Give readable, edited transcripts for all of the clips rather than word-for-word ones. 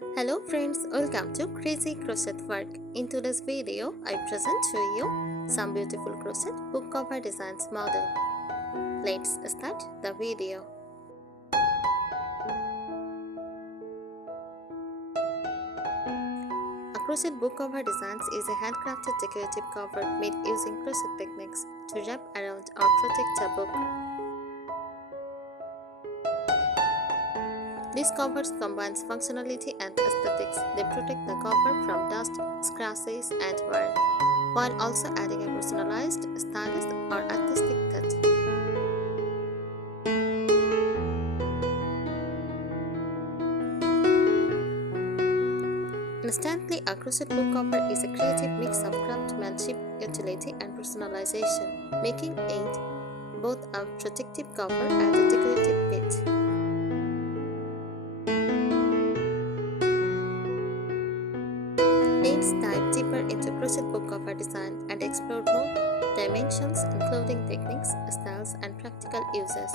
Hello friends, welcome to Crazy Crochet Work. In today's video, I present to you some beautiful crochet book cover designs model. Let's start the video. A crochet book cover designs is a handcrafted decorative cover made using crochet techniques to wrap around or protect a book. This covers combines functionality and aesthetics. They protect the cover from dust, scratches, and wear, while also adding a personalized, stylish, or artistic touch. Instantly, a crochet book cover is a creative mix of craftsmanship, utility, and personalization, making it both a protective cover and a decorative piece. Let's dive deeper into crochet book cover design and explore more dimensions, including techniques, styles, and practical uses.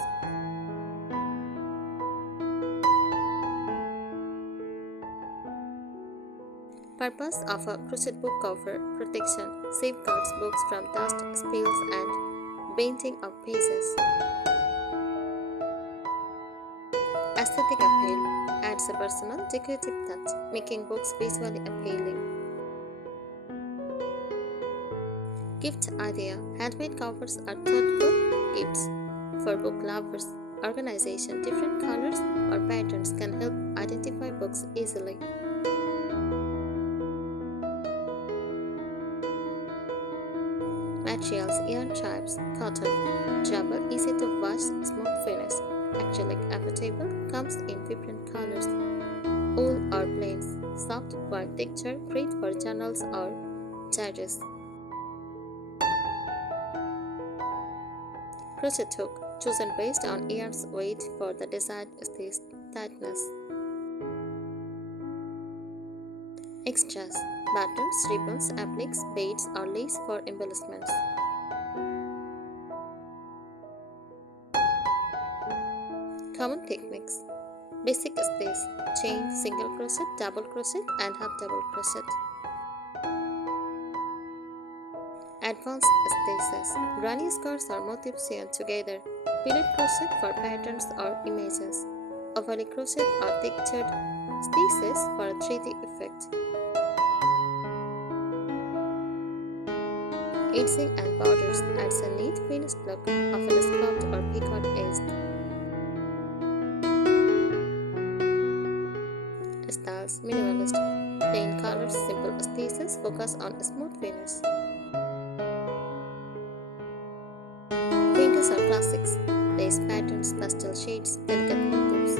Purpose of a crochet book cover: protection, safeguards books from dust, spills, and bending of pages. Aesthetic appeal adds a personal, decorative touch, making books visually appealing. Gift idea: handmade covers are thoughtful gifts for book lovers. Organization: different colors or patterns can help identify books easily. Materials: yarn types, cotton, jabber, easy to wash, smooth finish. Acrylic affordable, comes in vibrant colors. Wool or plains, soft, warm texture, great for journals or diaries. Crochet hook, chosen based on yarn's weight for the desired tightness. Extras: buttons, ribbons, appliques, beads, or lace for embellishments. Common techniques: basic stitch, chain, single crochet, double crochet, and half double crochet. Advanced stitches: granny scarves or motifs sewn together. Billet crochet for patterns or images. Overlay crochet or textured stitches for a 3D effect. Edging and borders adds a neat finished look, often sculpted or picot edged. Styles: minimalist, plain colors, simple stitches, focus on a smooth finish. Vintage or classics: lace patterns, pastel shades, delicate motifs.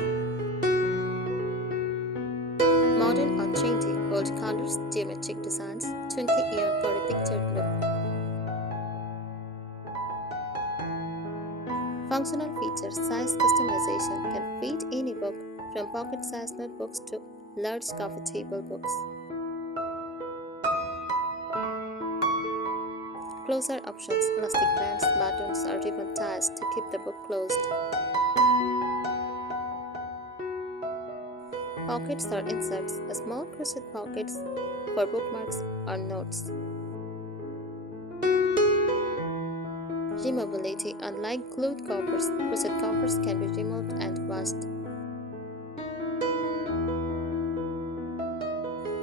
Modern or trendy: bold colors, geometric designs, chunky yarn for a textured look. Functional features: size customization can fit any book, from pocket-sized notebooks to large coffee table books. Closure options: elastic bands, buttons, or ribbon ties to keep the book closed. Pockets or inserts: small crochet pockets for bookmarks or notes. Removability: unlike glued covers, crochet covers can be removed and washed.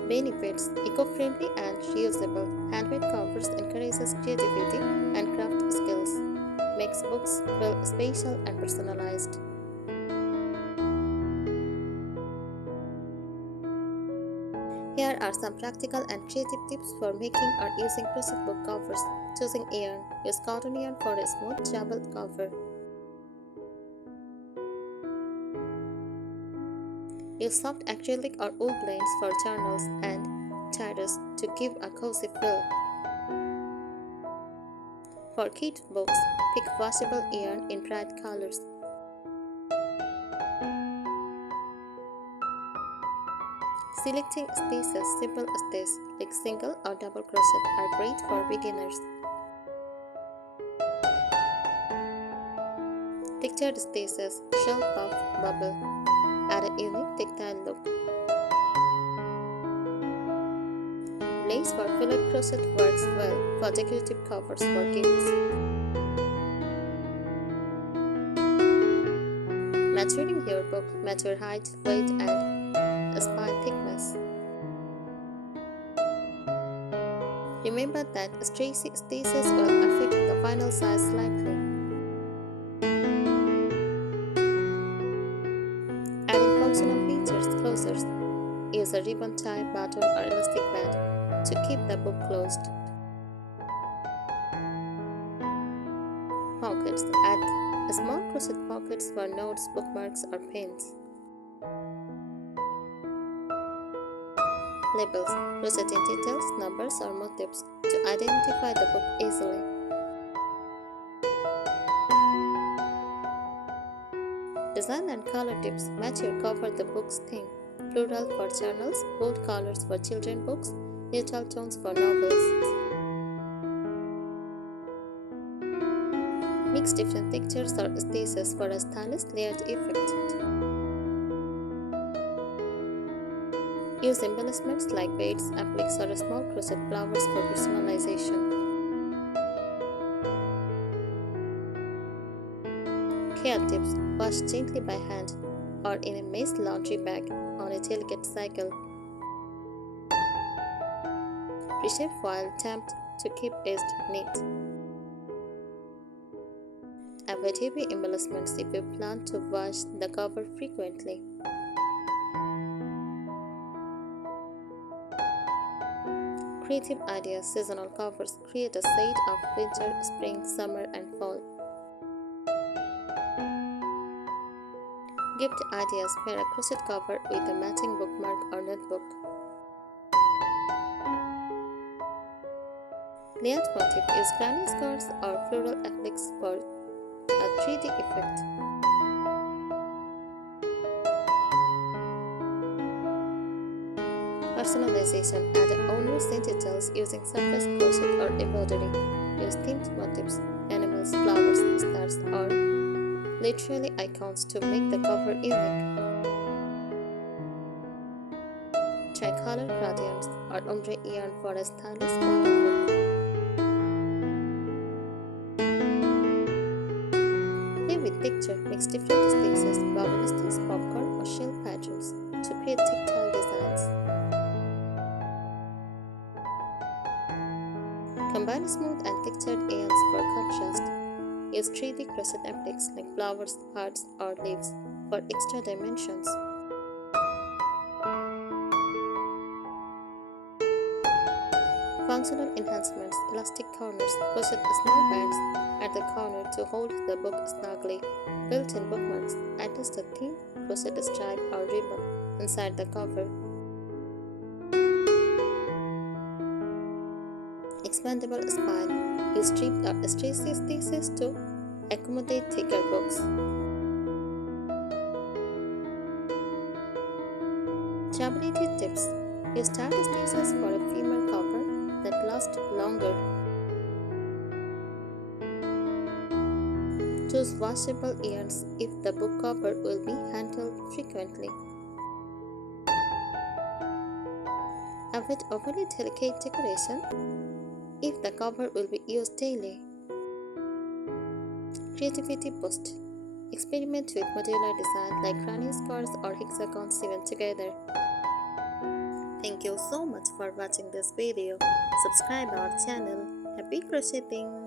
Benefits: eco-friendly and reusable. Handmade covers encourages creativity and craft skills, makes books feel special and personalized. Here are some practical and creative tips for making or using crochet book covers. Choosing yarn: use cotton yarn for a smooth jabble cover. Use soft acrylic or wool blends for journals and diaries to give a cozy feel. For kids' books, pick washable yarn in bright colors. Selecting stitches: simple stitches like single or double crochet are great for beginners. Textured stitches: shell, puff, bubble, add a unique tactile look. Lace for fillet crochet works well for decorative covers for gifts. Measuring your book, measure height, weight, and spine thickness. Remember that stasis will affect the final size slightly. Adding functional features closures. Use a ribbon tie, button, or elastic band to keep the book closed. Pockets. Add small crochet pockets for notes, bookmarks, or pens. Labels. Crochet in details, numbers, or motifs to identify the book easily. Design and color tips. Match your cover the book's theme. Floral for journals, bold colors for children's books, neutral tones for novels. Mix different textures or stasis for a stylish layered effect. Use embellishments like beads, appliques, or small crochet flowers for personalization. Care tips. Wash gently by hand or in a mesh laundry bag on a delicate cycle. Reshape while tamped to keep edged neat. Avoid heavy embellishments if you plan to wash the cover frequently. Creative ideas. Seasonal covers. Create a set of winter, spring, summer, and fall. Gift ideas. Pair a crochet cover with a matching bookmark or notebook. Layered motif. Use granny scarves or floral appliques for a 3D effect. Personalization. Add own details using surface crochet or embroidery. Use themed motifs, animals, flowers, stars, or literally icons to make the cover unique. Tricolor gradients or ombre yarn for a stylish modern look. Play with texture, mix different spaces, bubble sticks, popcorn, or shell patterns to create tactile designs. Combine smooth and textured yarns for contrast. Use 3D crochet appliques like flowers, hearts, or leaves for extra dimensions. Functional enhancements. Elastic corners. Crochet small bands at the corner to hold the book snugly. Built-in bookmarks. Attach a thin crochet stripe or ribbon inside the cover. Expandable spine. Use stripped or stasis to accommodate thicker books. Durability tips. Use tight stasis for a female cover that lasts longer. Choose washable yarns if the book cover will be handled frequently. Avoid overly delicate decoration if the cover will be used daily. Creativity boost. Experiment with modular design like granny squares or hexagons sewn together. Thank you so much for watching this video. Subscribe our channel. Happy crocheting!